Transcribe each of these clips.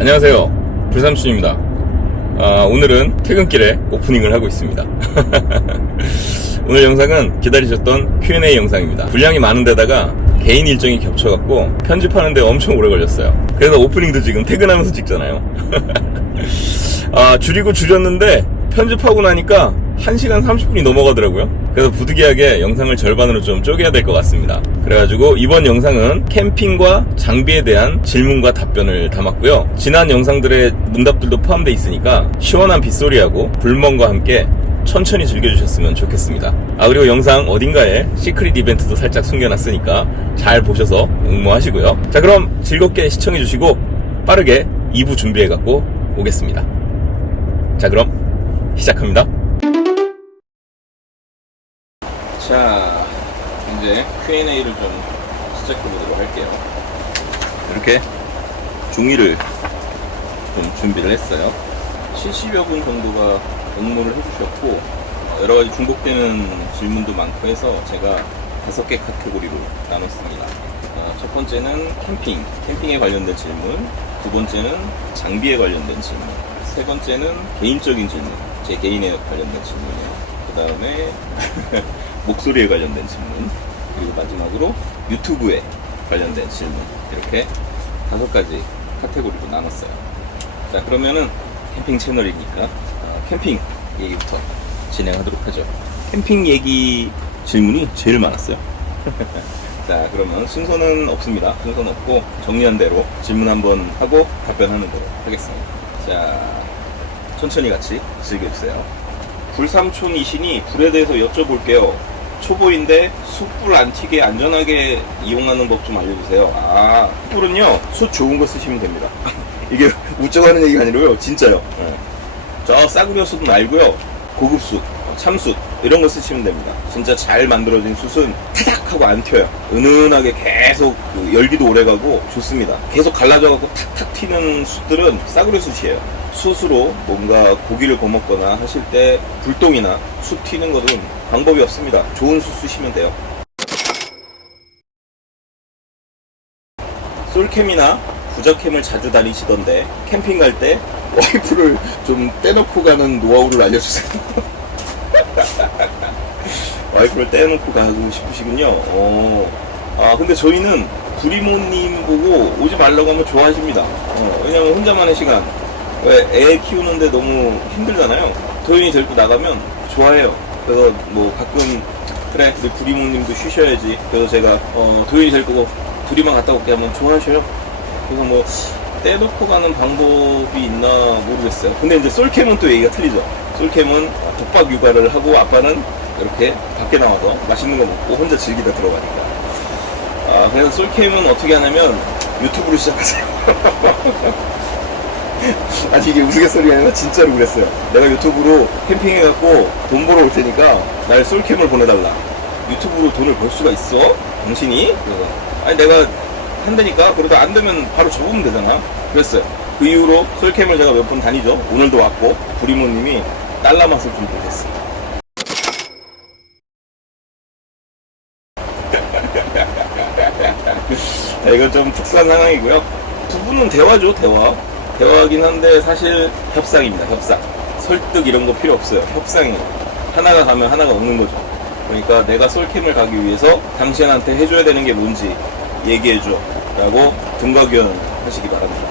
안녕하세요, 불삼촌입니다. 오늘은 퇴근길에 오프닝을 하고 있습니다. 오늘 영상은 기다리셨던 Q&A 영상입니다. 분량이 많은데다가 개인 일정이 겹쳐갖고 편집하는데 엄청 오래 걸렸어요. 그래서 오프닝도 지금 퇴근하면서 찍잖아요. 줄이고 줄였는데 편집하고 나니까 1시간 30분이 넘어가더라고요. 그래서 부득이하게 영상을 절반으로 좀 쪼개야 될 것 같습니다. 그래가지고 이번 영상은 캠핑과 장비에 대한 질문과 답변을 담았고요. 지난 영상들의 문답들도 포함되어 있으니까 시원한 빗소리하고 불멍과 함께 천천히 즐겨주셨으면 좋겠습니다. 그리고 영상 어딘가에 시크릿 이벤트도 살짝 숨겨놨으니까 잘 보셔서 응모하시고요. 자, 그럼 즐겁게 시청해주시고 빠르게 2부 준비해갖고 오겠습니다. 자, 그럼 시작합니다. 자, 이제 Q&A를 좀 시작해보도록 할게요. 이렇게 종이를 좀 준비를 했어요. 70여 분 정도가 응모를 해주셨고, 여러가지 중복되는 질문도 많고 해서 제가 5개 카테고리로 나눴습니다. 첫 번째는 캠핑에 관련된 질문, 두 번째는 장비에 관련된 질문, 세 번째는 개인적인 질문, 제 개인에 관련된 질문이에요. 그 다음에 목소리에 관련된 질문, 그리고 마지막으로 유튜브에 관련된 질문, 이렇게 5가지 카테고리로 나눴어요. 자, 그러면은 캠핑 채널이니까 캠핑 얘기부터 진행하도록 하죠. 캠핑 얘기 질문이 제일 많았어요. 자, 그러면 순서는 없습니다. 순서는 없고 정리한 대로 질문 한번 하고 답변하는 대로 하겠습니다. 자, 천천히 같이 즐겨주세요. 불삼촌이시니 불에 대해서 여쭤볼게요. 초보인데 숯불 안 튀게 안전하게 이용하는 법 좀 알려주세요. 숯불은요, 숯 좋은 거 쓰시면 됩니다. 이게 웃자고 하는 얘기가 아니고요, 진짜요. 저 싸구려 숯은 말고요, 고급 숯, 참숯 이런 거 쓰시면 됩니다. 진짜 잘 만들어진 숯은 타닥 하고 안 튀어요. 은은하게 계속 열기도 오래가고 좋습니다. 계속 갈라져갖고 탁탁 튀는 숯들은 싸구려 숯이에요. 숯으로 뭔가 고기를 구워먹거나 하실 때 불똥이나 숯 튀는 것은 방법이 없습니다. 좋은 숯 쓰시면 돼요. 솔캠이나 부저캠을 자주 다니시던데 캠핑 갈 때 와이프를 좀 떼놓고 가는 노하우를 알려주세요. 와이프를 떼놓고 가고 싶으시군요. 근데 저희는 부리모님 보고 오지 말라고 하면 좋아하십니다. 왜냐면 혼자만의 시간, 애 키우는데 너무 힘들잖아요. 도윤이 데리고 나가면 좋아해요. 그래서 뭐 가끔 그래 우리 부리모님도 쉬셔야지. 그래서 제가 도윤이 데리고 둘이만 갔다 올게 하면 좋아하셔요. 그래서 뭐 떼놓고 가는 방법이 있나 모르겠어요. 근데 이제 솔캠은 또 얘기가 틀리죠. 솔캠은 독박 육아를 하고 아빠는 이렇게 밖에 나와서 맛있는 거 먹고 혼자 즐기다 들어가니까. 그래서 솔캠은 어떻게 하냐면 유튜브로 시작하세요. 아니 이게 우스갯소리가 아니라 진짜로 그랬어요. 내가 유튜브로 캠핑해갖고 돈 벌어 올 테니까 날 솔캠을 보내달라. 유튜브로 돈을 벌 수가 있어? 당신이? 그래서 아니 내가 한다니까. 그러다 안 되면 바로 접으면 되잖아. 그랬어요. 그 이후로 솔캠을 제가 몇 번 다니죠. 오늘도 왔고 부리모님이 달러 맛을 좀 보셨어요. 이건 좀 특수한 상황이고요. 두 분은 대화죠. 대화긴 한데 사실 협상입니다. 협상. 설득 이런 거 필요 없어요. 협상이에요. 하나가 가면 하나가 없는 거죠. 그러니까 내가 솔캠을 가기 위해서 당신한테 해줘야 되는 게 뭔지 얘기해줘 라고 등가교환 하시기 바랍니다.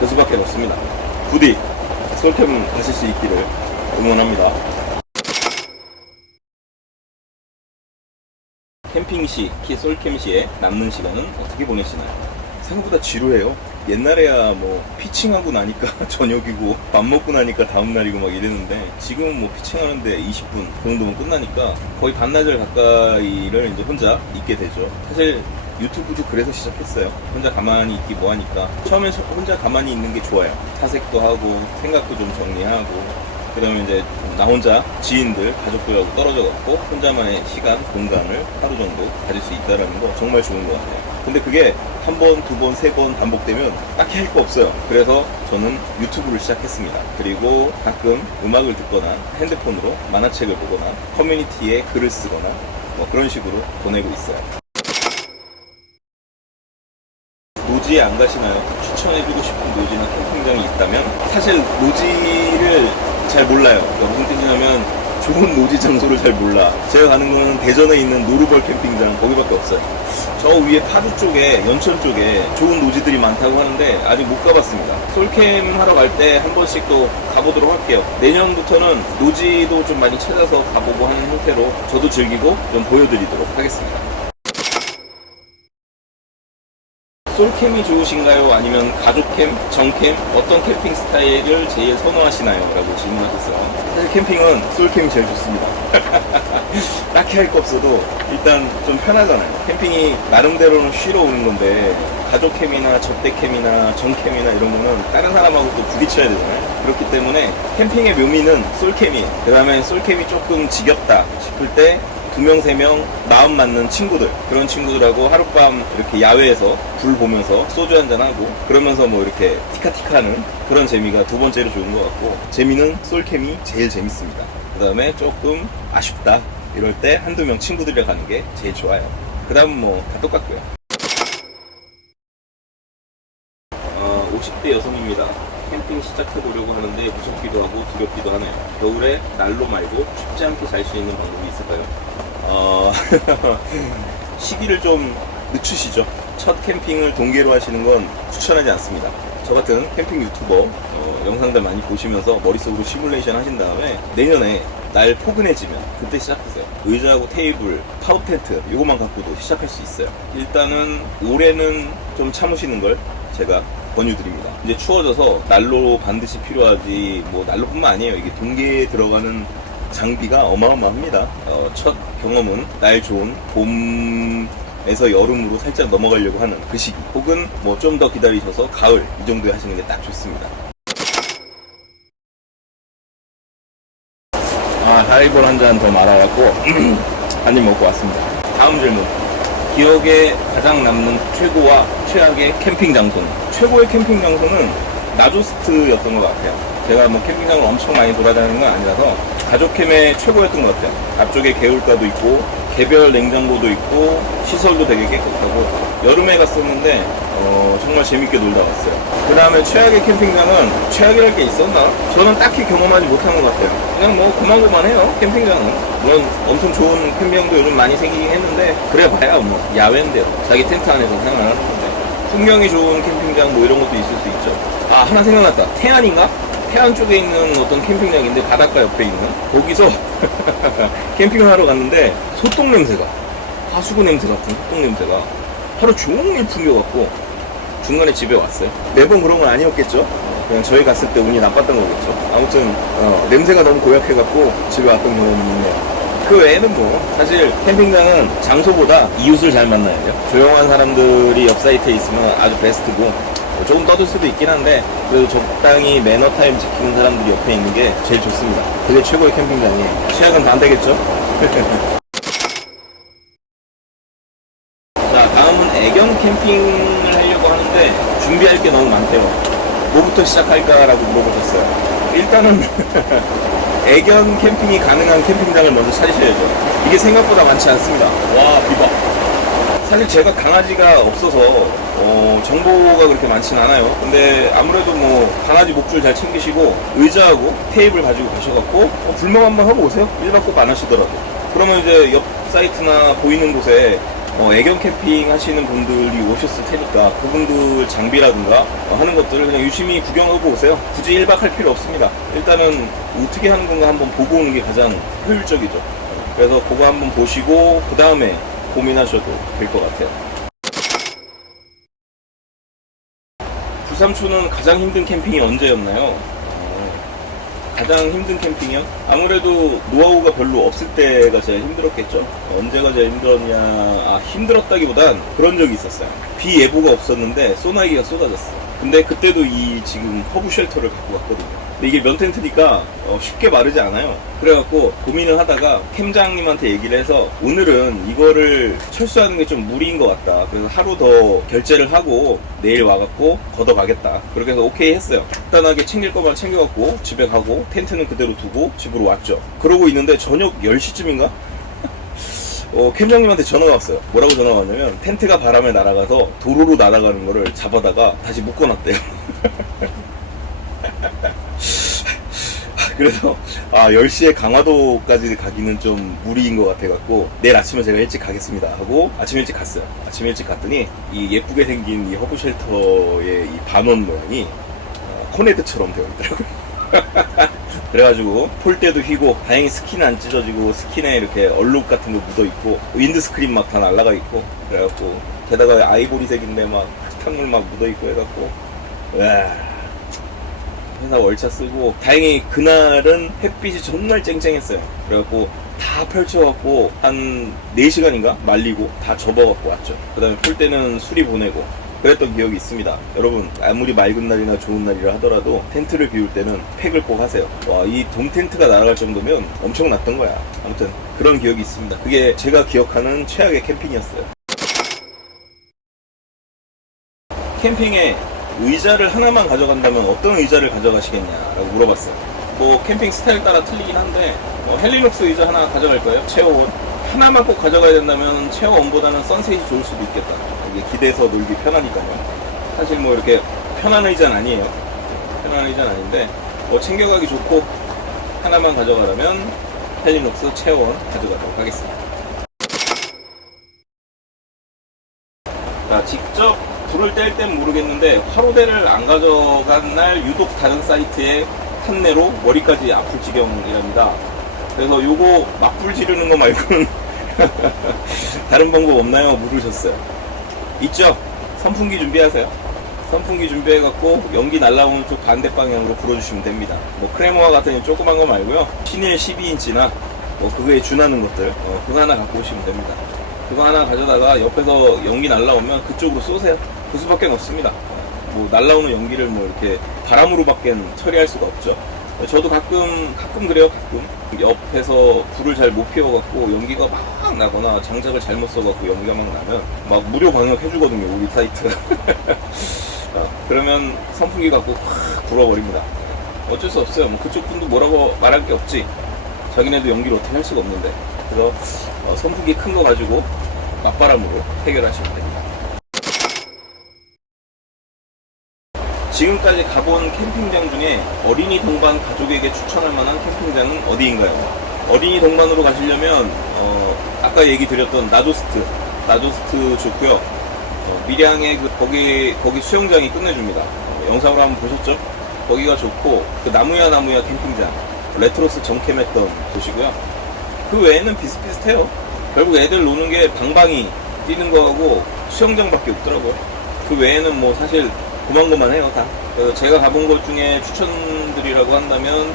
그 수밖에 없습니다. 부디 솔캠 가실 수 있기를 응원합니다. 캠핑 시, 솔캠 시에 남는 시간은 어떻게 보내시나요? 생각보다 지루해요. 옛날에야 뭐 피칭하고 나니까 저녁이고 밥 먹고 나니까 다음날이고 막 이랬는데 지금은 뭐 피칭하는데 20분 정도면 끝나니까 거의 반나절 가까이를 이제 혼자 있게 되죠. 사실 유튜브도 그래서 시작했어요. 혼자 가만히 있기 뭐하니까. 처음엔 혼자 가만히 있는 게 좋아요. 사색도 하고 생각도 좀 정리하고, 그 다음에 이제 나 혼자 지인들, 가족들하고 떨어져 갖고 혼자만의 시간, 공간을 하루 정도 가질 수 있다는 거 정말 좋은 것 같아요. 근데 그게 한 번, 두 번, 세 번 반복되면 딱히 할 거 없어요. 그래서 저는 유튜브를 시작했습니다. 그리고 가끔 음악을 듣거나 핸드폰으로 만화책을 보거나 커뮤니티에 글을 쓰거나 뭐 그런 식으로 보내고 있어요. 노지에 안 가시나요? 추천해주고 싶은 노지나 캠핑장이 있다면, 사실 노지를 잘 몰라요. 그러니까 무슨 뜻이냐면 좋은 노지 장소를 잘 몰라. 제가 가는 건 대전에 있는 노루벌 캠핑장 거기밖에 없어요. 저 위에 파주 쪽에, 연천 쪽에 좋은 노지들이 많다고 하는데 아직 못 가봤습니다. 솔캠 하러 갈 때 한 번씩 또 가보도록 할게요. 내년부터는 노지도 좀 많이 찾아서 가보고 하는 형태로 저도 즐기고 좀 보여드리도록 하겠습니다. 솔캠이 좋으신가요? 아니면 가족캠, 정캠, 어떤 캠핑 스타일을 제일 선호하시나요? 라고 질문하셨어요. 사실 캠핑은 솔캠이 제일 좋습니다. 딱히 할 거 없어도 일단 좀 편하잖아요. 캠핑이 나름대로는 쉬러 오는 건데 가족캠이나 접대캠이나 정캠이나 이런 거는 다른 사람하고 또 부딪혀야 되잖아요. 그렇기 때문에 캠핑의 묘미는 솔캠이에요. 그 다음에 솔캠이 조금 지겹다 싶을 때 2명, 3명 마음 맞는 친구들, 그런 친구들하고 하룻밤 이렇게 야외에서 불 보면서 소주 한잔하고 그러면서 뭐 이렇게 티카티카하는 그런 재미가 두 번째로 좋은 것 같고, 재미는 솔캠이 제일 재밌습니다. 그 다음에 조금 아쉽다 이럴 때 한두 명 친구들이랑 가는 게 제일 좋아요. 그 다음은 뭐 다 똑같고요. 50대 여성입니다. 캠핑 시작해보려고 하는데 무섭기도 하고 두렵기도 하네요. 겨울에 난로 말고 춥지 않게 잘 수 있는 방법이 있을까요? 시기를 좀 늦추시죠. 첫 캠핑을 동계로 하시는 건 추천하지 않습니다. 저 같은 캠핑 유튜버 영상들 많이 보시면서 머릿속으로 시뮬레이션 하신 다음에 내년에 날 포근해지면 그때 시작하세요. 의자하고 테이블, 카우 텐트 이것만 갖고도 시작할 수 있어요. 일단은 올해는 좀 참으시는 걸 제가 권유드립니다. 이제 추워져서 난로 반드시 필요하지, 뭐 난로뿐만 아니에요. 이게 동계에 들어가는 장비가 어마어마합니다. 첫 경험은 날 좋은 봄에서 여름으로 살짝 넘어가려고 하는 그 시기, 혹은 뭐 좀 더 기다리셔서 가을 이 정도에 하시는 게 딱 좋습니다. 하이볼 한 잔 더 말아갖고 한 입 먹고 왔습니다. 다음 질문. 기억에 가장 남는 최고와 최악의 캠핑 장소는? 최고의 캠핑 장소는 나조스트였던 것 같아요. 제가 뭐 캠핑장을 엄청 많이 돌아다니는 건 아니라서 가족캠의 최고였던 것 같아요. 앞쪽에 개울가도 있고 개별 냉장고도 있고 시설도 되게 깨끗하고, 여름에 갔었는데 정말 재밌게 놀다 왔어요. 그 다음에 최악의 캠핑장은, 최악이랄 게 있었나? 저는 딱히 경험하지 못한 것 같아요. 그냥 뭐 고만고만해요. 캠핑장은 물론 엄청 좋은 캠핑장도 요즘 많이 생기긴 했는데 그래 봐야 뭐 야외인데요. 자기 텐트 안에서 생활하는 건데, 풍경이 좋은 캠핑장 뭐 이런 것도 있을 수 있죠. 하나 생각났다. 태안인가? 태안 쪽에 있는 어떤 캠핑장인데 바닷가 옆에 있는 거기서 캠핑을 하러 갔는데 소똥 냄새가, 하수구 냄새 같은 소똥 냄새가 하루 종일 풍겨갖고 중간에 집에 왔어요. 매번 그런 건 아니었겠죠? 그냥 저희 갔을 때 운이 나빴던 거겠죠. 아무튼 냄새가 너무 고약해갖고 집에 왔던 경험이 있네요. 그 외에는 뭐 사실 캠핑장은 장소보다 이웃을 잘 만나야 돼요. 조용한 사람들이 옆 사이트에 있으면 아주 베스트고, 조금 떠들 수도 있긴 한데 그래도 적당히 매너 타임 지키는 사람들이 옆에 있는 게 제일 좋습니다. 그게 최고의 캠핑장이에요. 최악은 다 안 되겠죠? 자, 다음은 애견 캠핑을 하려고 하는데 준비할 게 너무 많대요. 뭐부터 시작할까라고 물어보셨어요. 일단은 애견 캠핑이 가능한 캠핑장을 먼저 찾으셔야죠. 이게 생각보다 많지 않습니다. 와, 비바. 사실 제가 강아지가 없어서 정보가 그렇게 많진 않아요. 근데 아무래도 뭐 강아지 목줄 잘 챙기시고 의자하고 테이블 가지고 가셔갖고 불멍 한번 하고 오세요. 1박 꼭 안 하시더라도. 그러면 이제 옆 사이트나 보이는 곳에 애견 캠핑 하시는 분들이 오셨을 테니까 그분들 장비라든가 하는 것들을 그냥 유심히 구경하고 오세요. 굳이 1박 할 필요 없습니다. 일단은 어떻게 하는 건가 한번 보고 오는 게 가장 효율적이죠. 그래서 그거 한번 보시고 그 다음에 고민하셔도 될 것 같아요. 부삼촌은 가장 힘든 캠핑이 언제였나요? 가장 힘든 캠핑이요? 아무래도 노하우가 별로 없을 때가 제일 힘들었겠죠? 언제가 제일 힘들었냐? 힘들었다기보단 그런 적이 있었어요. 비 예보가 없었는데 소나기가 쏟아졌어요. 근데 그때도 이 지금 허브 쉘터를 갖고 갔거든요. 근데 이게 면 텐트니까 쉽게 마르지 않아요. 그래갖고 고민을 하다가 캠장님한테 얘기를 해서 오늘은 이거를 철수하는 게 좀 무리인 것 같다. 그래서 하루 더 결제를 하고 내일 와갖고 걷어가겠다. 그렇게 해서 오케이 했어요. 간단하게 챙길 것만 챙겨갖고 집에 가고 텐트는 그대로 두고 집으로 왔죠. 그러고 있는데 저녁 10시쯤인가? 캠장님한테 전화가 왔어요. 뭐라고 전화가 왔냐면 텐트가 바람에 날아가서 도로로 날아가는 거를 잡아다가 다시 묶어놨대요. 그래서 10시에 강화도까지 가기는 좀 무리인 것 같아갖고 내일 아침에 제가 일찍 가겠습니다 하고 아침 일찍 갔어요. 아침 일찍 갔더니 이 예쁘게 생긴 이 허브 쉘터의 이 반원 모양이 코네드처럼 되어 있더라고요. 그래가지고 폴대도 휘고 다행히 스킨 안 찢어지고 스킨에 이렇게 얼룩 같은 거 묻어 있고 윈드스크린 막 다 날라가 있고 그래갖고 게다가 아이보리색인데 막 흙탕물 막 묻어 있고 해갖고 와. 회사 월차 쓰고 다행히 그날은 햇빛이 정말 쨍쨍했어요. 그래갖고 다 펼쳐갖고 한 4시간인가 말리고 다 접어갖고 왔죠. 그 다음에 풀 때는 수리 보내고 그랬던 기억이 있습니다. 여러분 아무리 맑은 날이나 좋은 날이라 하더라도 텐트를 비울 때는 팩을 꼭 하세요. 와, 이 돔 텐트가 날아갈 정도면 엄청났던 거야. 아무튼 그런 기억이 있습니다. 그게 제가 기억하는 최악의 캠핑이었어요. 캠핑에 의자를 하나만 가져간다면 어떤 의자를 가져가시겠냐라고 물어봤어요. 뭐 캠핑 스타일 따라 틀리긴 한데 헬리녹스 의자 하나 가져갈 거예요. 체어원 하나만 꼭 가져가야 된다면 체어원보다는 선셋이 좋을 수도 있겠다. 이게 기대서 놀기 편하니까요. 사실 뭐 이렇게 편한 의자는 아니에요. 편한 의자는 아닌데 뭐 챙겨가기 좋고 하나만 가져가려면 헬리녹스 체어원 가져가도록 하겠습니다. 자, 직접 불을 뗄 땐 모르겠는데 화로대를 안 가져간 날 유독 다른 사이트에 탄내로 머리까지 아플 지경이랍니다. 그래서 요거 맞불 지르는 거 말고는 다른 방법 없나요? 물으셨어요. 있죠? 선풍기 준비하세요. 선풍기 준비해갖고 연기 날라오는 쪽 반대 방향으로 불어주시면 됩니다. 뭐 크레모와 같은 조그만 거 말고요. 신일 12인치나 뭐 그거에 준하는 것들 그거 하나 갖고 오시면 됩니다. 그거 하나 가져다가 옆에서 연기 날라오면 그쪽으로 쏘세요. 그 수밖에 없습니다. 뭐 날라오는 연기를 뭐 이렇게 바람으로밖에 처리할 수가 없죠. 저도 가끔 그래요. 가끔 옆에서 불을 잘 못 피워갖고 연기가 막 나거나 장작을 잘못 써갖고 연기가 막 나면 막 무료 방역 해주거든요. 우리 사이트. 그러면 선풍기 갖고 확 불어버립니다. 어쩔 수 없어요. 뭐 그쪽 분도 뭐라고 말할 게 없지. 자기네도 연기를 어떻게 할 수가 없는데. 그래서 선풍기 큰 거 가지고 맞바람으로 해결하시면 됩니다. 지금까지 가본 캠핑장 중에 어린이 동반 가족에게 추천할 만한 캠핑장은 어디인가요? 어린이 동반으로 가시려면 아까 얘기 드렸던 나조스트 좋고요. 밀양의 거기 수영장이 끝내줍니다. 영상으로 한번 보셨죠? 거기가 좋고 그 나무야 캠핑장 레트로스 정캠했던 곳이고요. 그 외에는 비슷비슷해요. 결국 애들 노는 게 방방이 뛰는 거하고 수영장밖에 없더라고요. 그 외에는 뭐 사실 고만고만해요 다. 그래서 제가 가본 곳 중에 추천드리라고 한다면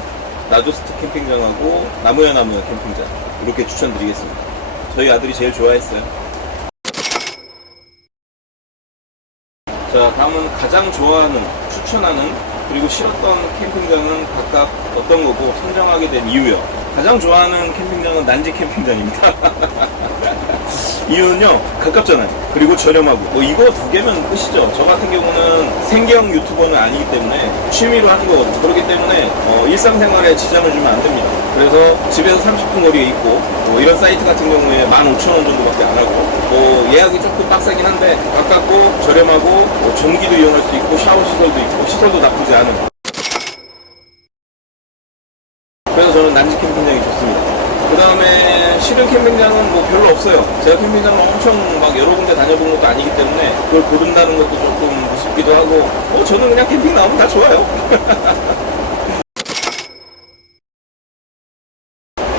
나조스트 캠핑장하고 나무야 캠핑장 이렇게 추천드리겠습니다. 저희 아들이 제일 좋아했어요. 자, 다음은 가장 좋아하는, 추천하는, 그리고 싫었던 캠핑장은 각각 어떤 거고 선정하게 된 이유요. 가장 좋아하는 캠핑장은 난지 캠핑장입니다. 이유는요, 가깝잖아요. 그리고 저렴하고. 뭐 이거 두 개면 끝이죠. 저 같은 경우는 생계형 유튜버는 아니기 때문에 취미로 하는 거거든요. 그렇기 때문에 일상생활에 지장을 주면 안 됩니다. 그래서 집에서 30분 거리에 있고 뭐 이런 사이트 같은 경우에 15,000원 정도밖에 안 하고 뭐 예약이 조금 빡세긴 한데 가깝고 저렴하고 뭐 전기도 이용할 수 있고 샤워 시설도 있고 시설도 나쁘지 않은. 그래서 저는 난지 캠핑장이 좋습니다. 그 다음에 싫은 캠핑장은 뭐 별로 없어요. 제가 캠핑장을 엄청 막 여러 군데 다녀본 것도 아니기 때문에 그걸 고른다는 것도 조금 무섭기도 하고 저는 그냥 캠핑 나오면 다 좋아요.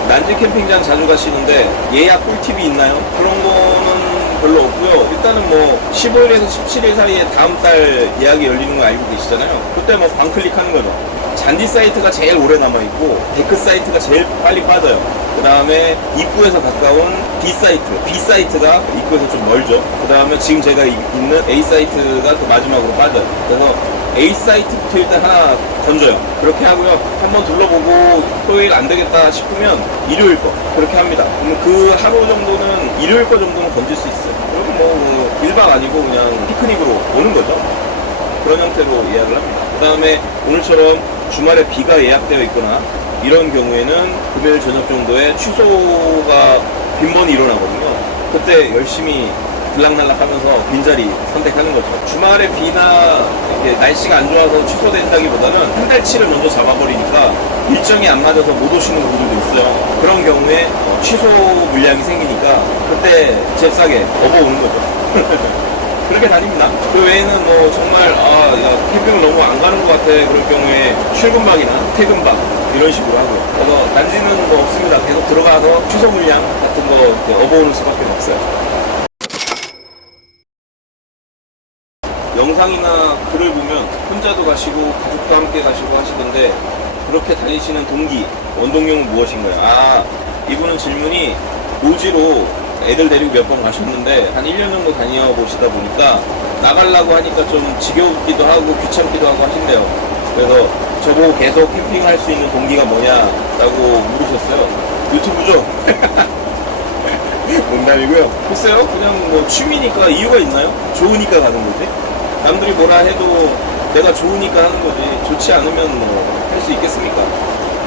난지 캠핑장 자주 가시는데 예약 꿀팁이 있나요? 그런 거는 별로 없고요. 일단은 뭐 15일에서 17일 사이에 다음 달 예약이 열리는 거 알고 계시잖아요. 그때 뭐 방클릭하는 거죠. 잔디 사이트가 제일 오래 남아있고 데크 사이트가 제일 빨리 빠져요. 그 다음에 입구에서 가까운 D 사이트, B 사이트가 입구에서 좀 멀죠. 그 다음에 지금 제가 있는 A 사이트가 또 마지막으로 빠져요. 그래서 A 사이트부터 일단 하나 건져요. 그렇게 하고요. 한번 둘러보고 토요일 안 되겠다 싶으면 일요일 거 그렇게 합니다. 그러면 그 하루 정도는 일요일 거 정도는 건질 수 있어요. 그리고 뭐 1박 아니고 그냥 피크닉으로 오는 거죠. 그런 형태로 예약을 합니다. 그 다음에 오늘처럼 주말에 비가 예약되어 있거나 이런 경우에는 금요일 저녁 정도에 취소가 빈번히 일어나거든요. 그때 열심히 들락날락 하면서 빈자리 선택하는 거죠. 주말에 비나 이렇게 날씨가 안 좋아서 취소된다기보다는 한 달치를 먼저 잡아버리니까 일정이 안 맞아서 못 오시는 분들도 있어요. 그런 경우에 취소 물량이 생기니까 그때 잽싸게 업어오는 거죠. 그렇게 다닙니다. 그 외에는 뭐 정말 야, 캠핑을 너무 안 가는 것 같아. 그럴 경우에 출근박이나 퇴근박 이런 식으로 하고요. 그래서 단지는 뭐 없습니다. 계속 들어가서 취소 물량 같은 거 업어오는 수밖에 없어요. 영상이나 글을 보면 혼자도 가시고 가족도 함께 가시고 하시던데 그렇게 다니시는 동기, 원동력은 무엇인가요? 이분은 질문이 오지로 애들 데리고 몇 번 가셨는데 한 1년 정도 다녀보시다 보니까 나가려고 하니까 좀 지겹기도 하고 귀찮기도 하고 하신대요. 그래서 저보고 계속 캠핑할 수 있는 동기가 뭐냐라고 물으셨어요. 유튜브죠? 농담이고요. 글쎄요, 그냥 뭐 취미니까 이유가 있나요? 좋으니까 가는 거지. 남들이 뭐라 해도 내가 좋으니까 하는 거지. 좋지 않으면 뭐 할 수 있겠습니까?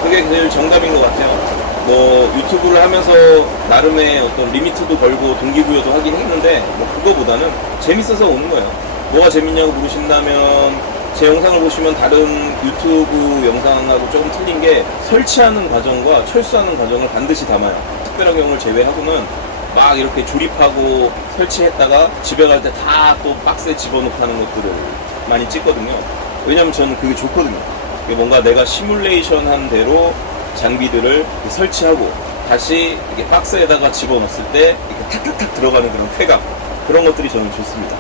그게 제일 정답인 것 같아요. 뭐 유튜브를 하면서 나름의 어떤 리미트도 걸고 동기부여도 하긴 했는데 뭐 그거보다는 재밌어서 오는 거예요. 뭐가 재밌냐고 물으신다면 제 영상을 보시면 다른 유튜브 영상하고 조금 틀린 게 설치하는 과정과 철수하는 과정을 반드시 담아요. 특별한 경우를 제외하고는 막 이렇게 조립하고 설치했다가 집에 갈 때 다 또 박스에 집어넣고 하는 것들을 많이 찍거든요. 왜냐면 저는 그게 좋거든요. 뭔가 내가 시뮬레이션 한 대로 장비들을 설치하고 다시 이렇게 박스에다가 집어넣었을 때 이렇게 탁탁탁 들어가는 그런 쾌감, 그런 것들이 저는 좋습니다.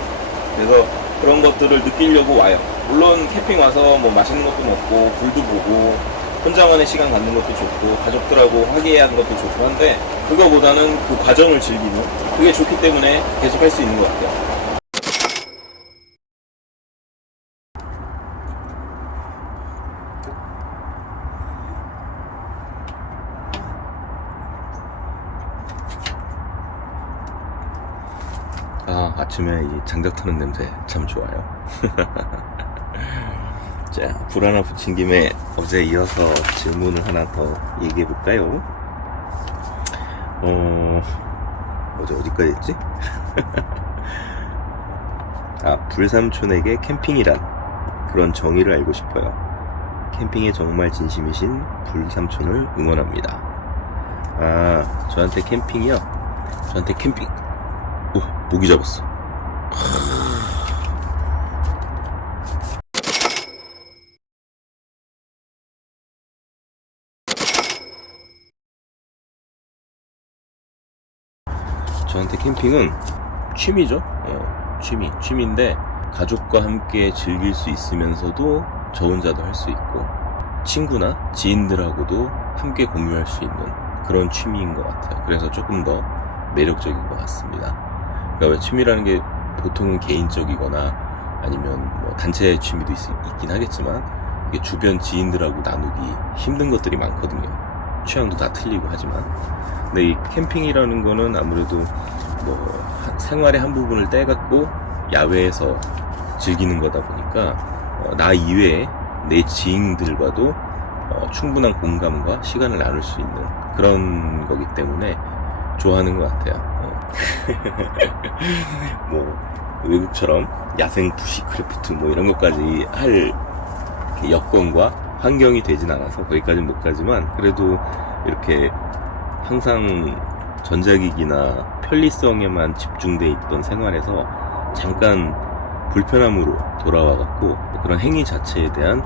그래서 그런 것들을 느끼려고 와요. 물론 캠핑 와서 뭐 맛있는 것도 먹고 불도 보고 혼자만의 시간 갖는 것도 좋고 가족들하고 화기애애하는 것도 좋고 한데 그거보다는 그 과정을 즐기는, 그게 좋기 때문에 계속 할 수 있는 것 같아요. 아침에 이 장작 타는 냄새 참 좋아요. 자, 불 하나 붙인 김에 어제 이어서 질문을 하나 더 얘기해 볼까요? 어제 어디까지 했지? 불삼촌에게 캠핑이란 그런 정의를 알고 싶어요. 캠핑에 정말 진심이신 불삼촌을 응원합니다. 저한테 캠핑이요? 저한테 캠핑. 모기 잡았어. 저한테 캠핑은 취미죠. 취미인데 가족과 함께 즐길 수 있으면서도 저 혼자도 할 수 있고 친구나 지인들하고도 함께 공유할 수 있는 그런 취미인 것 같아요. 그래서 조금 더 매력적인 것 같습니다. 그러니까 취미라는 게 보통은 개인적이거나 아니면 뭐 단체 취미도 있긴 하겠지만 이게 주변 지인들하고 나누기 힘든 것들이 많거든요. 취향도 다 틀리고 하지만. 근데 이 캠핑이라는 거는 아무래도 뭐 생활의 한 부분을 떼갖고 야외에서 즐기는 거다 보니까 나 이외에 내 지인들과도 충분한 공감과 시간을 나눌 수 있는 그런 거기 때문에 좋아하는 것 같아요. 뭐 외국처럼 야생 부시크래프트 뭐 이런 것까지 할 여건과 환경이 되진 않아서 거기까지는 못 가지만 그래도 이렇게 항상 전자기기나 편리성에만 집중돼 있던 생활에서 잠깐 불편함으로 돌아와갖고 그런 행위 자체에 대한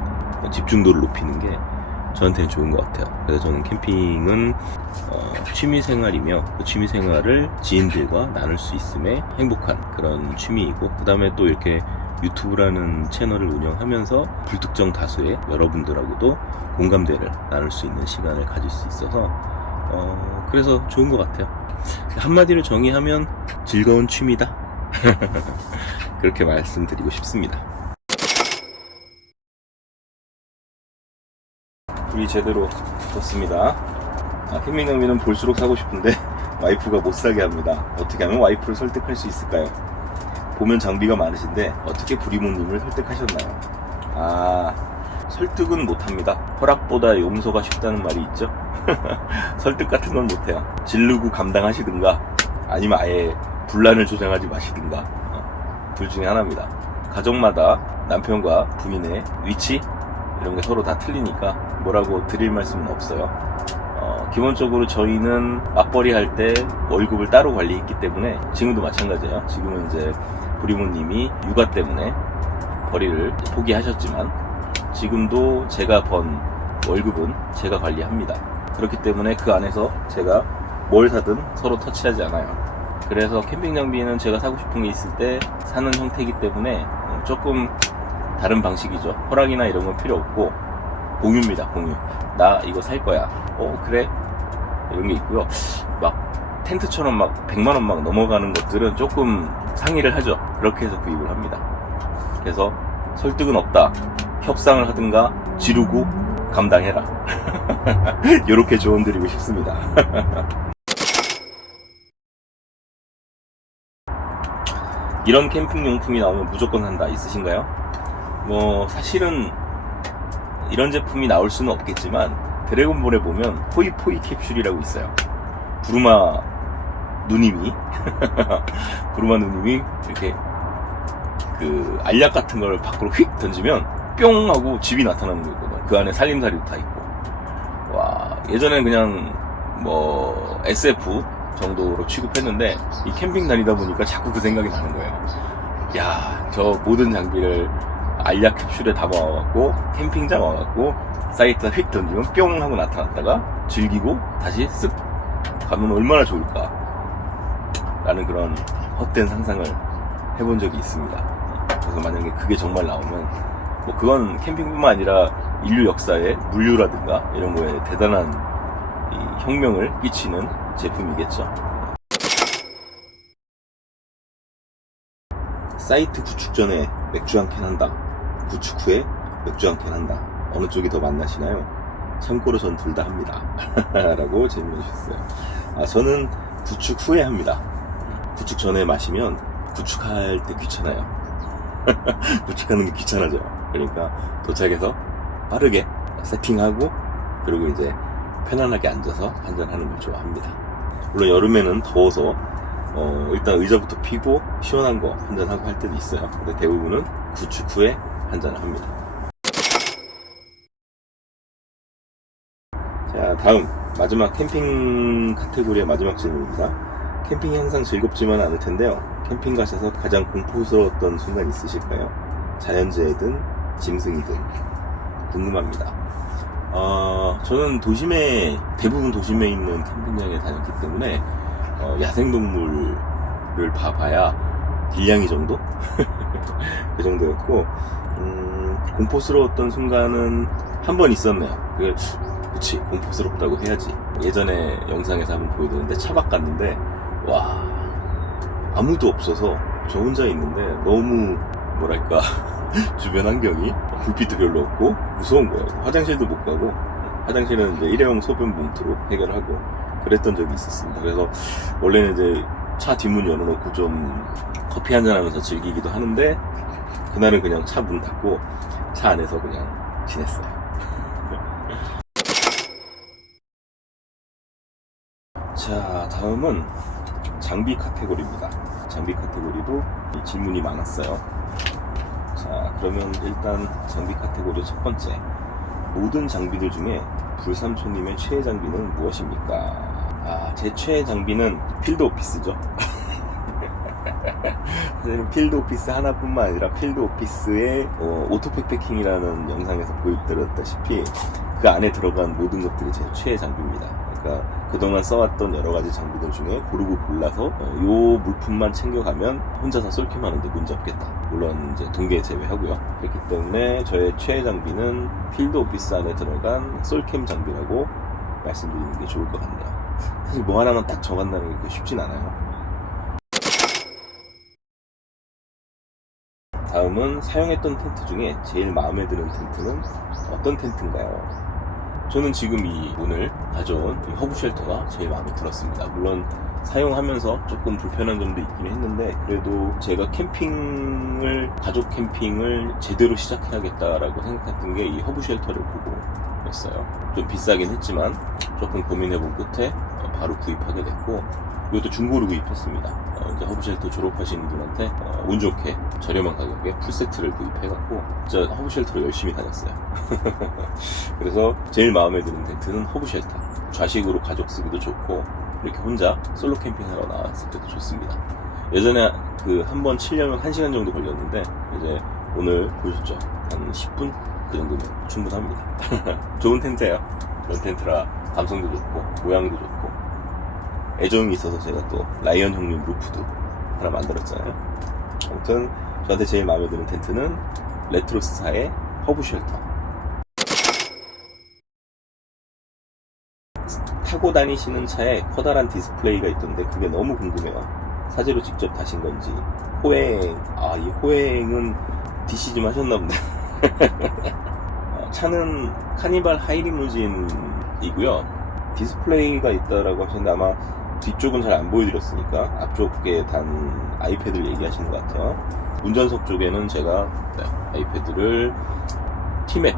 집중도를 높이는 게 저한테는 좋은 것 같아요. 그래서 저는 캠핑은 취미생활이며 그 취미생활을 지인들과 나눌 수 있음에 행복한 그런 취미이고, 그 다음에 또 이렇게 유튜브라는 채널을 운영하면서 불특정 다수의 여러분들하고도 공감대를 나눌 수 있는 시간을 가질 수 있어서 그래서 좋은 것 같아요. 한마디로 정의하면 즐거운 취미다. 그렇게 말씀드리고 싶습니다. 불이 제대로 붙었습니다. 캠핑 장비는 볼수록 사고 싶은데 와이프가 못 사게 합니다. 어떻게 하면 와이프를 설득할 수 있을까요? 보면 장비가 많으신데 어떻게 부리모님을 설득하셨나요? 설득은 못합니다. 허락보다 용서가 쉽다는 말이 있죠. 설득 같은 건 못해요. 지르고 감당하시든가 아니면 아예 분란을 조장하지 마시든가 둘 중에 하나입니다. 가정마다 남편과 부인의 위치 이런 게 서로 다 틀리니까 뭐라고 드릴 말씀은 없어요. 기본적으로 저희는 맞벌이 할 때 월급을 따로 관리했기 때문에 지금도 마찬가지예요. 지금은 이제 부리모님이 육아 때문에 벌이를 포기하셨지만 지금도 제가 번 월급은 제가 관리합니다. 그렇기 때문에 그 안에서 제가 뭘 사든 서로 터치하지 않아요. 그래서 캠핑 장비는 제가 사고 싶은 게 있을 때 사는 형태이기 때문에 조금 다른 방식이죠. 허락이나 이런 건 필요 없고 공유입니다. 공유. 나 이거 살 거야. 그래? 이런 게 있고요. 막 텐트처럼 막 100만 원 막 넘어가는 것들은 조금 상의를 하죠. 그렇게 해서 구입을 합니다. 그래서 설득은 없다. 협상을 하든가 지르고 감당해라. 이렇게 조언 드리고 싶습니다. 이런 캠핑 용품이 나오면 무조건 산다 있으신가요? 사실은 이런 제품이 나올 수는 없겠지만 드래곤볼에 보면 포이포이 캡슐이라고 있어요. 부르마 누님이 이렇게 그 알약 같은 걸 밖으로 휙 던지면 뿅 하고 집이 나타나는 거 있거든요. 그 안에 살림살이도 다 있고. 와, 예전엔 그냥 SF 정도로 취급했는데 이 캠핑 다니다 보니까 자꾸 그 생각이 나는 거예요. 야, 저 모든 장비를 알약 캡슐에 담아와갖고 캠핑장 와갖고 사이트에 휙 던지면 뿅 하고 나타났다가 즐기고 다시 쓱 가면 얼마나 좋을까 라는 그런 헛된 상상을 해본 적이 있습니다. 그래서 만약에 그게 정말 나오면 그건 캠핑뿐만 아니라 인류 역사의 물류라든가 이런 거에 대단한 이 혁명을 끼치는 제품이겠죠. 사이트 구축 전에 맥주 한 캔 한다. 구축 후에 맥주 한 캔 한다. 어느 쪽이 더 맛나시나요? 참고로 전 둘 다 합니다. 라고 질문해 주셨어요. 저는 구축 후에 합니다. 구축 전에 마시면 구축할 때 귀찮아요. 구축하는 게 귀찮아져요. 그러니까 도착해서 빠르게 세팅하고 그리고 이제 편안하게 앉아서 한잔하는 걸 좋아합니다. 물론 여름에는 더워서 일단 의자부터 피고 시원한 거 한잔하고 할 때도 있어요. 근데 대부분은 구축 후에 한잔을 합니다. 자, 다음 마지막 캠핑 카테고리의 마지막 질문입니다. 캠핑이 항상 즐겁지만 않을 텐데요. 캠핑 가셔서 가장 공포스러웠던 순간 있으실까요? 자연재해든 짐승이든 궁금합니다. 저는 대부분 도심에 있는 캠핑장에 다녔기 때문에 야생동물을 봐봐야 길냥이 정도? 그 정도였고 공포스러웠던 순간은 한 번 있었네요. 그치, 공포스럽다고 해야지. 예전에 영상에서 한번 보여드렸는데 차박 갔는데 와, 아무도 없어서 저 혼자 있는데 너무 뭐랄까 주변 환경이 불빛도 별로 없고 무서운 거예요. 화장실도 못 가고, 화장실은 이제 일회용 소변 봉투로 해결하고 그랬던 적이 있었습니다. 그래서 원래는 이제 차 뒷문 열어놓고 좀 커피 한잔 하면서 즐기기도 하는데 그날은 그냥 차 문 닫고 차 안에서 그냥 지냈어요. 자, 다음은 장비 카테고리입니다. 장비 카테고리도 질문이 많았어요. 자, 그러면 일단 장비 카테고리 첫 번째, 모든 장비들 중에 불삼촌님의 최애 장비는 무엇입니까? 제 최애 장비는 필드 오피스죠. 필드 오피스 하나뿐만 아니라 필드 오피스의 오토 백패킹이라는 영상에서 보여드렸다시피 그 안에 들어간 모든 것들이 제 최애 장비입니다. 그러니까 그동안 써왔던 여러가지 장비들 중에 고르고 골라서 요 물품만 챙겨가면 혼자서 쏠캠하는데 문제 없겠다. 물론 이제 동계 제외하고요. 그렇기 때문에 저의 최애 장비는 필드 오피스 안에 들어간 쏠캠 장비라고 말씀드리는 게 좋을 것 같네요. 사실 뭐 하나만 딱 정한다는 게 쉽진 않아요. 다음은 사용했던 텐트 중에 제일 마음에 드는 텐트는 어떤 텐트인가요? 저는 지금 오늘 가져온 이 허브 쉘터가 제일 마음에 들었습니다. 물론 사용하면서 조금 불편한 점도 있긴 했는데 그래도 제가 가족 캠핑을 제대로 시작해야겠다라고 생각했던 게 이 허브 쉘터를 보고 였어요. 좀 비싸긴 했지만 조금 고민해본 끝에 바로 구입하게 됐고, 이것도 중고로 구입했습니다. 이제 허브쉘터 졸업하시는 분한테 운 좋게 저렴한 가격에 풀세트를 구입해갖고 진짜 허브쉘터로 열심히 다녔어요. 그래서 제일 마음에 드는 텐트는 허브쉘터. 좌식으로 가족 쓰기도 좋고 이렇게 혼자 솔로 캠핑하러 나왔을 때도 좋습니다. 예전에 한 번 치려면 1시간 정도 걸렸는데 이제 오늘 보셨죠? 한 10분? 그 정도면 충분합니다. 좋은 텐트예요. 이런 텐트라 감성도 좋고 모양도 좋고 애정이 있어서 제가 또 라이언 형님 루프도 하나 만들었잖아요. 아무튼 저한테 제일 마음에 드는 텐트는 레트로스사의 허브쉘터. 타고 다니시는 차에 커다란 디스플레이가 있던데 그게 너무 궁금해요. 사진으로 직접 다신 건지. 호행, 이 호행은 DC 좀 하셨나 보네. 차는 카니발 하이리무진이고요. 디스플레이가 있다라고 하셨는데 아마 뒤쪽은 잘 안 보여드렸으니까 앞쪽에 단 아이패드를 얘기하시는 것 같아요. 운전석 쪽에는 제가 아이패드를 티맵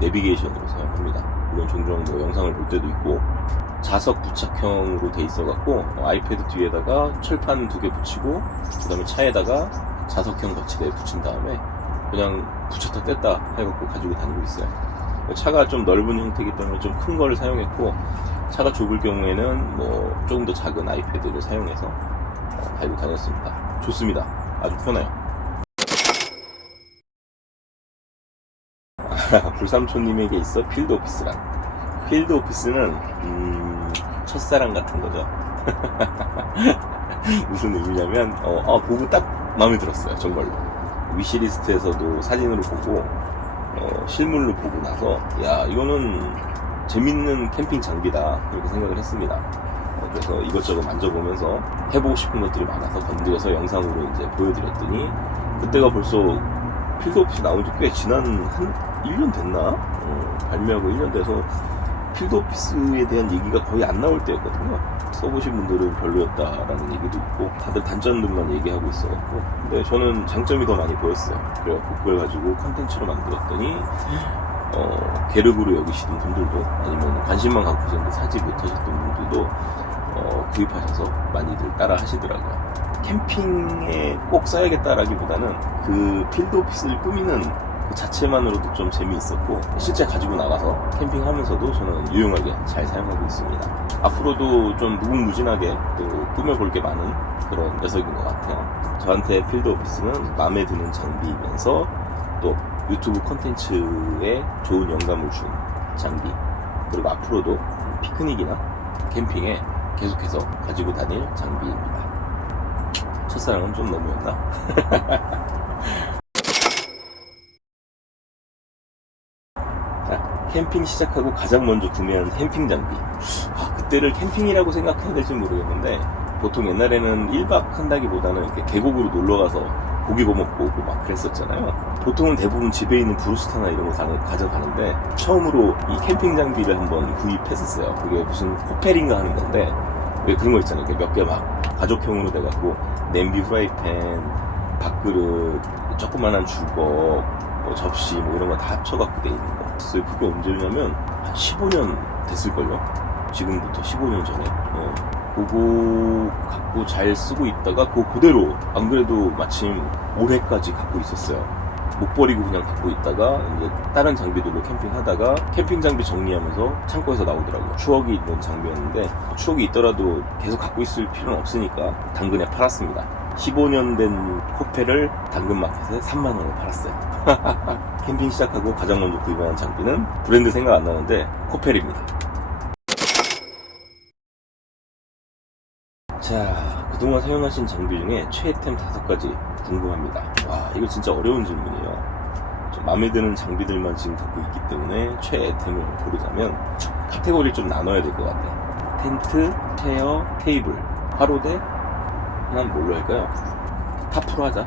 내비게이션으로 사용합니다. 물론 종종 뭐 영상을 볼 때도 있고 자석 부착형으로 돼 있어갖고 아이패드 뒤에다가 철판 2개 붙이고 그 다음에 차에다가 자석형 거치대 붙인 다음에 그냥 붙였다 뗐다 해갖고 가지고 다니고 있어요. 차가 좀 넓은 형태이기 때문에 좀 큰 거를 사용했고 차가 좁을 경우에는 뭐 조금 더 작은 아이패드를 사용해서 달고 다녔습니다. 좋습니다. 아주 편해요. 불삼촌님에게 있어 필드 오피스란. 필드 오피스는 첫사랑 같은 거죠. 무슨 의미냐면 보고 딱 마음에 들었어요. 정말로. 위시리스트에서도 사진으로 보고 실물로 보고 나서 야 이거는 재밌는 캠핑 장비다 그렇게 생각을 했습니다. 그래서 이것저것 만져보면서 해보고 싶은 것들이 많아서 건드려서 영상으로 이제 보여드렸더니 그때가 벌써 필드 오피스 나온 지 꽤 지난 한 1년 됐나? 발매하고 1년 돼서 필드 오피스에 대한 얘기가 거의 안 나올 때였거든요. 써보신 분들은 별로였다라는 얘기도 있고 다들 단점들만 얘기하고 있어갖고 근데 저는 장점이 더 많이 보였어요. 그래갖고 그걸 가지고 컨텐츠로 만들었더니 계륵으로 여기시던 분들도 아니면 관심만 갖고 있었는데 사지 못하셨던 분들도 구입하셔서 많이들 따라 하시더라고요. 캠핑에 꼭 써야겠다라기보다는 그 필드 오피스를 꾸미는 그 자체만으로도 좀 재미있었고 실제 가지고 나가서 캠핑하면서도 저는 유용하게 잘 사용하고 있습니다. 앞으로도 좀 무궁무진하게 또 꾸며볼 게 많은 그런 녀석인 것 같아요. 저한테 필드 오피스는 마음에 드는 장비이면서 또 유튜브 콘텐츠에 좋은 영감을 준 장비, 그리고 앞으로도 피크닉이나 캠핑에 계속해서 가지고 다닐 장비입니다. 첫사랑은 좀 너무였나? 자, 캠핑 시작하고 가장 먼저 구매한 캠핑 장비. 그때를 캠핑이라고 생각해야 될지 모르겠는데 보통 옛날에는 1박 한다기보다는 이렇게 계곡으로 놀러가서 고기 구워 먹고 오고 막 그랬었잖아요. 보통은 대부분 집에 있는 브루스타나 이런 거 가져가는데 처음으로 이 캠핑 장비를 한번 구입했었어요. 그게 무슨 코펠인가 하는 건데 왜 그런 거 있잖아요. 몇 개 막 가족형으로 돼갖고 냄비, 프라이팬, 밥그릇, 조그만한 주걱, 뭐 접시 뭐 이런 거 다 합쳐갖고 돼 있는 거. 그게 언제냐면 한 15년 됐을걸요? 지금부터 15년 전에. 그거 갖고 잘 쓰고 있다가 그거 그대로 안 그래도 마침 올해까지 갖고 있었어요. 못 버리고 그냥 갖고 있다가 이제 다른 장비들로 캠핑하다가 캠핑 장비 정리하면서 창고에서 나오더라고요. 추억이 있는 장비였는데 추억이 있더라도 계속 갖고 있을 필요는 없으니까 당근에 팔았습니다. 15년 된 코펠을 당근마켓에 3만원에 팔았어요. 캠핑 시작하고 가장 먼저 구입한 장비는 브랜드 생각 안 나는데 코펠입니다. 자, 그동안 사용하신 장비 중에 최애템 5가지 궁금합니다. 와, 이거 진짜 어려운 질문이에요. 좀 마음에 드는 장비들만 지금 갖고 있기 때문에 최애템을 고르자면 카테고리를 좀 나눠야 될 것 같아요. 텐트, 체어, 테이블, 화로대, 하나는 뭘로 할까요? 탑으로 하자.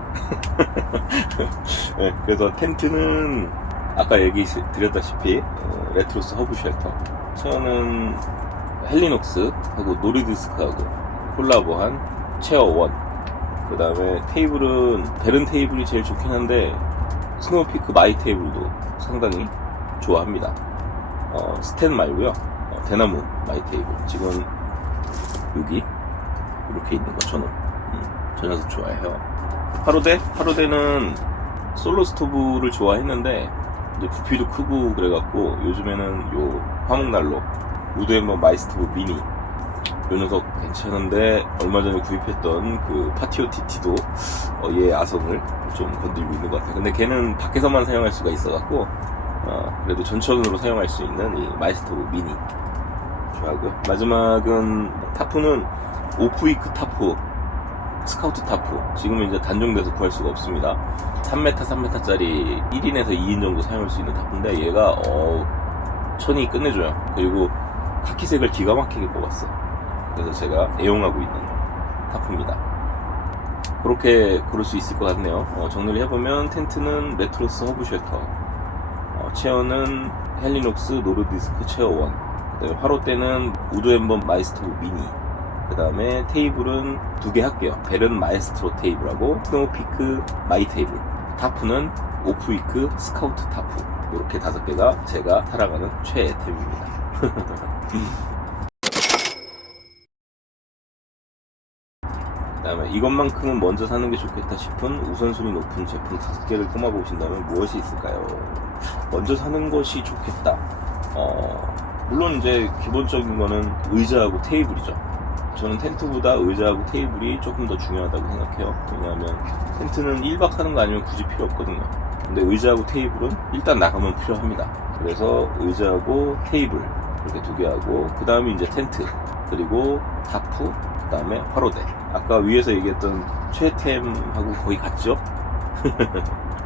네, 그래서 텐트는 아까 얘기 드렸다시피 레트로스 허브쉘터, 체어는 헬리녹스하고 노리디스크하고 콜라보한 체어1, 그 다음에 테이블은 베른 테이블이 제일 좋긴 한데 스노우피크 마이 테이블도 상당히 좋아합니다. 스탠 말고요. 대나무 마이 테이블. 지금 여기 이렇게 있는 거 저는 저 녀석 좋아해요. 하로데는 솔로 스토브를 좋아했는데 이제 부피도 크고 그래갖고 요즘에는 요 화목난로 우드 앤번 마이 스토브 미니 요 녀석 괜찮은데 얼마 전에 구입했던 그 파티오 TT도 얘의 아성을 좀 건들고 있는 것 같아요. 근데 걔는 밖에서만 사용할 수가 있어갖고 그래도 전천으로 사용할 수 있는 이 마이 스토브 미니 좋아하고요. 마지막은 타프는 오프위크 타프 스카우트 타프. 지금은 이제 단종돼서 구할 수가 없습니다. 3m, 3m짜리 1인에서 2인 정도 사용할 수 있는 타프인데 얘가 천이 끝내줘요. 그리고 카키색을 기가 막히게 뽑았어. 그래서 제가 애용하고 있는 타프입니다. 그렇게 고를 수 있을 것 같네요. 정리를 해보면 텐트는 레트로스 허브 쉘터, 체어는 헬리녹스 노르디스크 체어 1, 그다음에 화로대는 우드 앤번 마이 스토브 미니, 그 다음에 테이블은 2개 할게요. 벨은 마에스트로 테이블하고 스노우피크 마이 테이블, 타프는 오프위크 스카우트 타프. 이렇게 5개가 제가 살아가는 최애템입니다. 그 다음에 이것만큼은 먼저 사는 게 좋겠다 싶은 우선순위 높은 제품 5개를 꼽아보신다면 무엇이 있을까요? 먼저 사는 것이 좋겠다. 물론 이제 기본적인 거는 의자하고 테이블이죠. 저는 텐트보다 의자하고 테이블이 조금 더 중요하다고 생각해요. 왜냐하면 텐트는 1박 하는 거 아니면 굳이 필요 없거든요. 근데 의자하고 테이블은 일단 나가면 필요합니다. 그래서 의자하고 테이블 이렇게 2개 하고, 그 다음에 이제 텐트, 그리고 타프, 그 다음에 화로대. 아까 위에서 얘기했던 최애템하고 거의 같죠?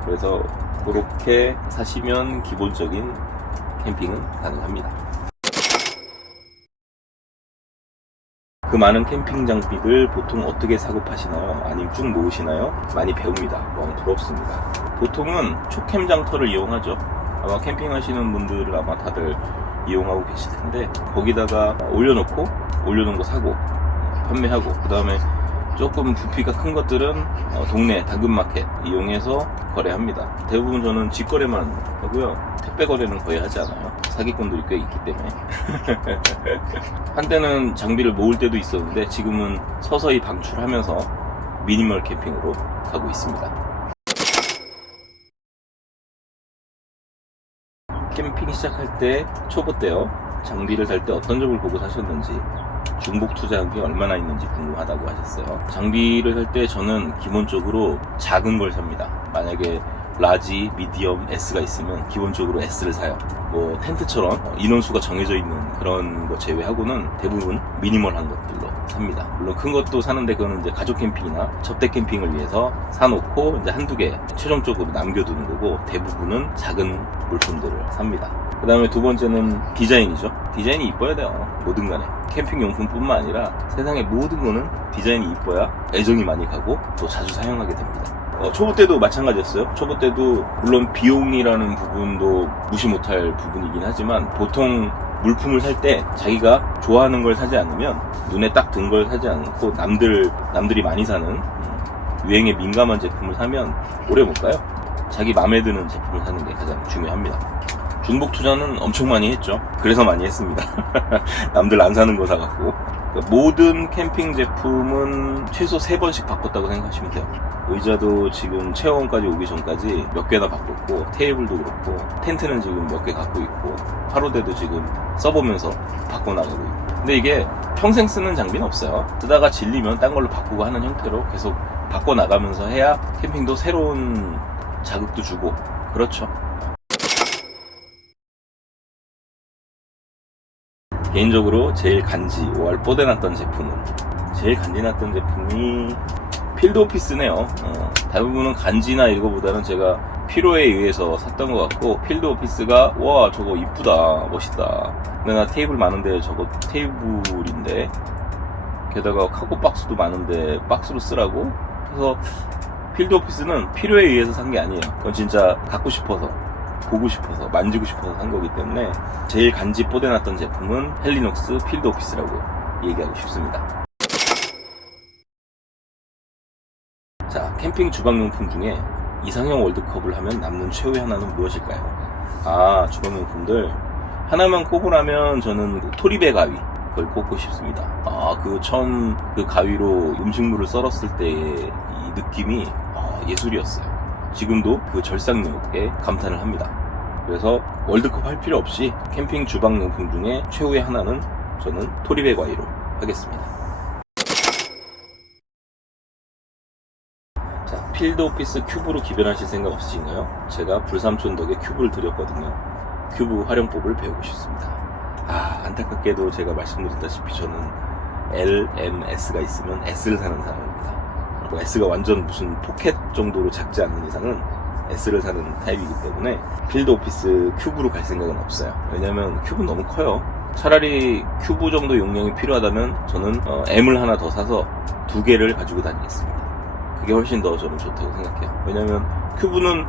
그래서 그렇게 사시면 기본적인 캠핑은 가능합니다. 그 많은 캠핑 장비들 보통 어떻게 사고 파시나요? 아니면 쭉 모으시나요? 많이 배웁니다. 너무 부럽습니다. 보통은 초캠 장터를 이용하죠. 아마 캠핑하시는 분들은 아마 다들 이용하고 계실 텐데, 거기다가 올려놓고 올려놓은 거 사고 판매하고, 그 다음에 조금 부피가 큰 것들은 동네 당근마켓 이용해서 거래합니다. 대부분 저는 직거래만 하고요. 택배 거래는 거의 하지 않아요. 사기꾼들이 꽤 있기 때문에. 한때는 장비를 모을 때도 있었는데 지금은 서서히 방출하면서 미니멀 캠핑으로 가고 있습니다. 캠핑 시작할 때, 초보 때요, 장비를 살 때 어떤 점을 보고 사셨는지, 중복 투자한 게 얼마나 있는지 궁금하다고 하셨어요. 장비를 살 때 저는 기본적으로 작은 걸 삽니다. 만약에 라지, 미디엄, S가 있으면 기본적으로 S를 사요. 뭐 텐트처럼 인원수가 정해져 있는 그런 거 제외하고는 대부분 미니멀한 것들로 삽니다. 물론 큰 것도 사는데 그거는 이제 가족 캠핑이나 접대 캠핑을 위해서 사놓고 이제 1-2개 최종적으로 남겨두는 거고, 대부분은 작은 물품들을 삽니다. 그 다음에 2번째는 디자인이죠. 디자인이 이뻐야 돼요. 뭐든 간에. 캠핑 용품뿐만 아니라 세상의 모든 거는 디자인이 이뻐야 애정이 많이 가고 또 자주 사용하게 됩니다. 초보 때도 마찬가지였어요. 초보 때도 물론 비용이라는 부분도 무시 못할 부분이긴 하지만, 보통 물품을 살 때 자기가 좋아하는 걸 사지 않으면, 눈에 딱 든 걸 사지 않고 남들이 많이 사는 유행에 민감한 제품을 사면 오래 못 가요. 자기 마음에 드는 제품을 사는 게 가장 중요합니다. 중복 투자는 엄청 많이 했죠. 그래서 많이 했습니다. 남들 안 사는 거 사갖고. 모든 캠핑 제품은 최소 3번씩 바꿨다고 생각하시면 돼요. 의자도 지금 체어원까지 오기 전까지 몇 개나 바꿨고, 테이블도 그렇고, 텐트는 지금 몇 개 갖고 있고, 화로대도 지금 써보면서 바꿔나가고 있고. 근데 이게 평생 쓰는 장비는 없어요. 쓰다가 질리면 딴 걸로 바꾸고 하는 형태로 계속 바꿔나가면서 해야 캠핑도 새로운 자극도 주고 그렇죠. 개인적으로 제일 간지 5월 뽀대났던 제품은, 제일 간지났던 제품이 필드오피스네요. 대부분은 간지나 이거보다는 제가 필요에 의해서 샀던 것 같고, 필드오피스가 와 저거 이쁘다 멋있다, 근데 나 테이블 많은데 저거 테이블인데, 게다가 카고 박스도 많은데 박스로 쓰라고. 그래서 필드오피스는 필요에 의해서 산 게 아니에요. 그건 진짜 갖고 싶어서, 보고 싶어서, 만지고 싶어서 산 거기 때문에 제일 간지 뽀대났던 제품은 헬리녹스 필드오피스라고 얘기하고 싶습니다. 자, 캠핑 주방용품 중에 이상형 월드컵을 하면 남는 최후의 하나는 무엇일까요? 주방용품들, 하나만 꼽으라면 저는 그 토리베 가위 그걸 꼽고 싶습니다. 그 처음 그 가위로 음식물을 썰었을 때의 이 느낌이 예술이었어요. 지금도 그 절상력에 감탄을 합니다. 그래서 월드컵 할 필요 없이 캠핑 주방용품 중에 최후의 하나는 저는 토리베 가위로 하겠습니다. 자, 필드 오피스 큐브로 기변하실 생각 없으신가요? 제가 불삼촌 덕에 큐브를 드렸거든요. 큐브 활용법을 배우고 싶습니다. 안타깝게도 제가 말씀드렸다시피 저는 L, M, S가 있으면 S를 사는 사람입니다. S가 완전 무슨 포켓 정도로 작지 않는 이상은 S를 사는 타입이기 때문에 필드 오피스 큐브로 갈 생각은 없어요. 왜냐면 큐브는 너무 커요. 차라리 큐브 정도 용량이 필요하다면 저는 M을 하나 더 사서 2개를 가지고 다니겠습니다. 그게 훨씬 더 저는 좋다고 생각해요. 왜냐면 큐브는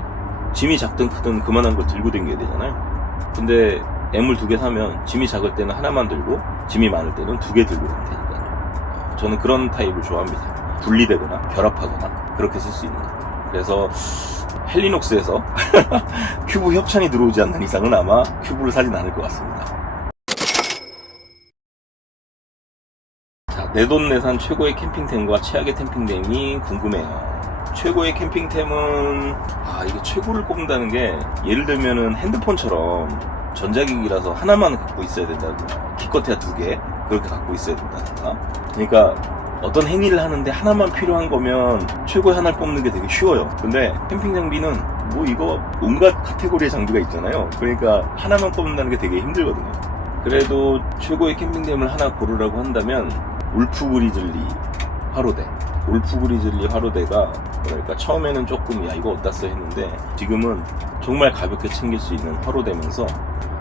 짐이 작든 크든 그만한 걸 들고 다녀야 되잖아요. 근데 M을 2개 사면 짐이 작을 때는 하나만 들고 짐이 많을 때는 2개 들고 다니면 되니까요. 저는 그런 타입을 좋아합니다. 분리되거나 결합하거나 그렇게 쓸 수 있는 거. 그래서 헬리녹스에서 큐브 협찬이 들어오지 않는 이상은 아마 큐브를 사진 않을 것 같습니다. 자, 내돈내산 최고의 캠핑템과 최악의 캠핑템이 궁금해요. 최고의 캠핑템은 이게 최고를 꼽는다는 게 예를 들면은 핸드폰처럼 전자기기라서 하나만 갖고 있어야 된다든가 기껏해야 2개 그렇게 갖고 있어야 된다든가. 그러니까 어떤 행위를 하는데 하나만 필요한 거면 최고의 하나를 뽑는 게 되게 쉬워요. 근데 캠핑 장비는 뭐 이거 온갖 카테고리의 장비가 있잖아요. 그러니까 하나만 뽑는다는 게 되게 힘들거든요. 그래도 최고의 캠핑템을 하나 고르라고 한다면 울프 그리즐리 화로대. 울프 그리즐리 화로대가 뭐랄까 처음에는 조금 이거 어디다 써 했는데 지금은 정말 가볍게 챙길 수 있는 화로대면서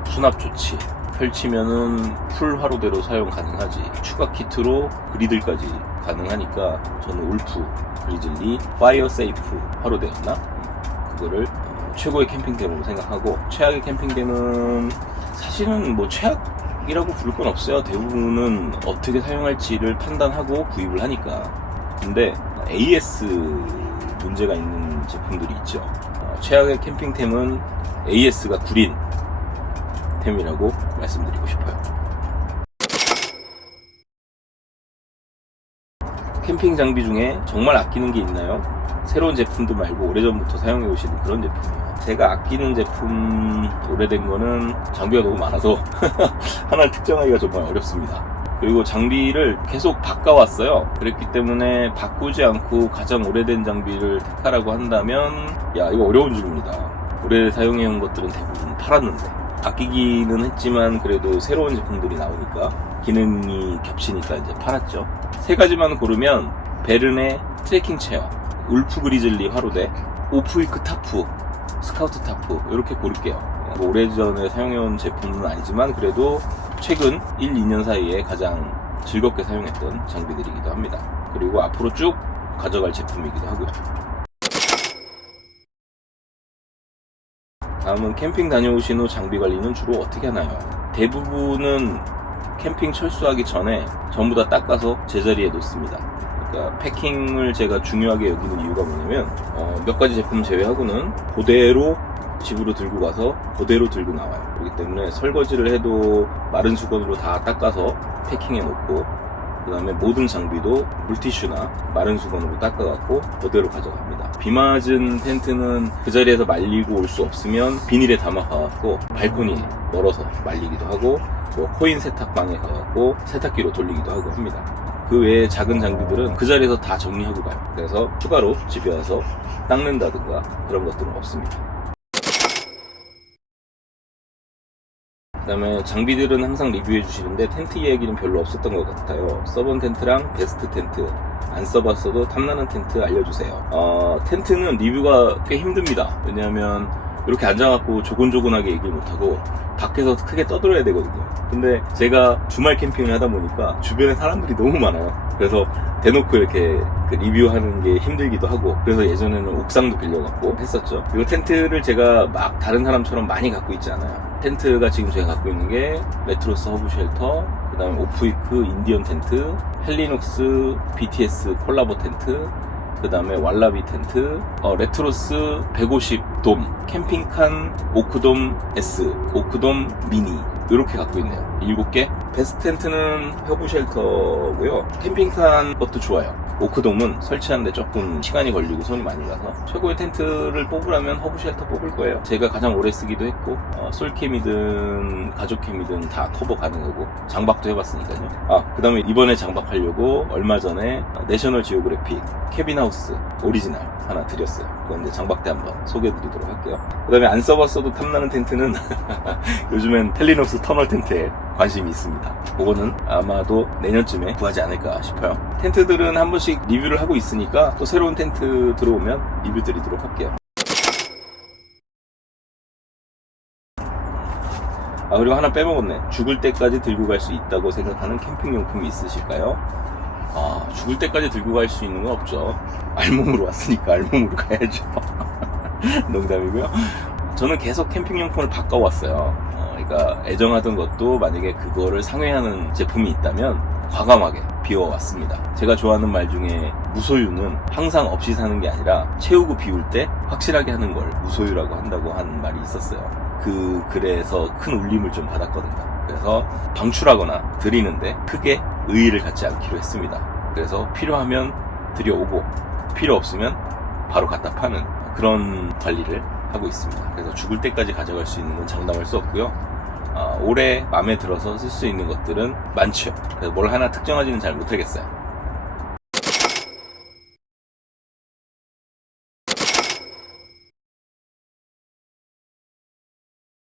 수납 좋지. 펼치면은 풀 화로대로 사용 가능하지. 추가 키트로 그리들까지 가능하니까 저는 울프 그리즐리 파이어 세이프 화로대였나? 그거를 최고의 캠핑템으로 생각하고, 최악의 캠핑템은 사실은 뭐 최악이라고 부를 건 없어요. 대부분은 어떻게 사용할지를 판단하고 구입을 하니까. 근데 AS 문제가 있는 제품들이 있죠. 최악의 캠핑템은 AS가 구린 템이라고 말씀드리고 싶어요. 캠핑 장비 중에 정말 아끼는 게 있나요? 새로운 제품들 말고 오래전부터 사용해 오시는 그런 제품이에요. 제가 아끼는 제품 오래된 거는 장비가 너무 많아서 하나를 특정하기가 정말 어렵습니다. 그리고 장비를 계속 바꿔왔어요. 그랬기 때문에 바꾸지 않고 가장 오래된 장비를 택하라고 한다면 이거 어려운 질문이다. 오래 사용해온 것들은 대부분 팔았는데 아끼기는 했지만 그래도 새로운 제품들이 나오니까 기능이 겹치니까 이제 팔았죠. 3가지만 고르면 베른의 트레킹 체어, 울프 그리즐리 화로대, 오프위크 타프, 스카우트 타프 이렇게 고를게요. 뭐 오래전에 사용해온 제품은 아니지만 그래도 최근 1, 2년 사이에 가장 즐겁게 사용했던 장비들이기도 합니다. 그리고 앞으로 쭉 가져갈 제품이기도 하고요. 다음은 캠핑 다녀오신 후 장비 관리는 주로 어떻게 하나요? 대부분은 캠핑 철수하기 전에 전부 다 닦아서 제자리에 놓습니다. 그러니까 패킹을 제가 중요하게 여기는 이유가 뭐냐면 몇 가지 제품 제외하고는 그대로 집으로 들고 가서 그대로 들고 나와요. 그렇기 때문에 설거지를 해도 마른 수건으로 다 닦아서 패킹해 놓고, 그 다음에 모든 장비도 물티슈나 마른 수건으로 닦아갖고 그대로 가져갑니다. 비 맞은 텐트는 그 자리에서 말리고 올 수 없으면 비닐에 담아가갖고 발코니에 널어서 말리기도 하고, 뭐 코인 세탁방에 가갖고 세탁기로 돌리기도 하고 합니다. 그 외에 작은 장비들은 그 자리에서 다 정리하고 가요. 그래서 추가로 집에 와서 닦는다든가 그런 것들은 없습니다. 그 다음에 장비들은 항상 리뷰해 주시는데 텐트 이야기는 별로 없었던 것 같아요. 써본 텐트랑 베스트 텐트, 안 써봤어도 탐나는 텐트 알려주세요. 텐트는 리뷰가 꽤 힘듭니다. 왜냐하면 이렇게 앉아갖고 조곤조곤하게 얘기를 못하고 밖에서 크게 떠들어야 되거든요. 근데 제가 주말 캠핑을 하다 보니까 주변에 사람들이 너무 많아요. 그래서 대놓고 이렇게 리뷰하는 게 힘들기도 하고, 그래서 예전에는 옥상도 빌려갖고 했었죠. 그리고 텐트를 제가 막 다른 사람처럼 많이 갖고 있지 않아요. 텐트가 지금 제가 갖고 있는 게 메트로스 허브 쉘터, 그 다음에 오프위크 인디언 텐트, 헬리녹스 BTS 콜라보 텐트, 그 다음에 왈라비 텐트, 레트로스 150돔, 캠핑칸 오크돔 S, 오크돔 미니 이렇게 갖고 있네요. 7개. 베스트 텐트는 허브 쉘터고요. 캠핑칸 것도 좋아요. 오크돔은 설치하는데 조금 시간이 걸리고 손이 많이 가서 최고의 텐트를 뽑으라면 허브 쉘터 뽑을 거예요. 제가 가장 오래 쓰기도 했고 솔캠이든 가족캠이든 다 커버 가능하고 장박도 해봤으니까요. 그 다음에 이번에 장박하려고 얼마 전에 내셔널 지오그래픽 캐빈하우스 오리지널 하나 드렸어요. 그건 이제 장박 때 한번 소개해드리도록 할게요. 그 다음에 안 써봤어도 탐나는 텐트는 요즘엔 텔리녹스 터널 텐트에 관심이 있습니다. 그거는 아마도 내년쯤에 구하지 않을까 싶어요. 텐트들은 한 번씩 리뷰를 하고 있으니까 또 새로운 텐트 들어오면 리뷰 드리도록 할게요. 그리고 하나 빼먹었네. 죽을 때까지 들고 갈 수 있다고 생각하는 캠핑용품이 있으실까요? 죽을 때까지 들고 갈 수 있는 건 없죠. 알몸으로 왔으니까 알몸으로 가야죠. 농담이고요. 저는 계속 캠핑용품을 바꿔왔어요. 그러니까 애정하던 것도 만약에 그거를 상회하는 제품이 있다면 과감하게 비워왔습니다. 제가 좋아하는 말 중에 무소유는 항상 없이 사는 게 아니라 채우고 비울 때 확실하게 하는 걸 무소유라고 한다고 한 말이 있었어요. 그 글에서 큰 울림을 좀 받았거든요. 그래서 방출하거나 드리는데 크게 의의를 갖지 않기로 했습니다. 그래서 필요하면 들여오고 필요 없으면 바로 갖다 파는 그런 관리를 하고 있습니다. 그래서 죽을 때까지 가져갈 수 있는 건 장담할 수 없고요. 올해 마음에 들어서 쓸 수 있는 것들은 많죠. 그래서 뭘 하나 특정하지는 잘 못하겠어요.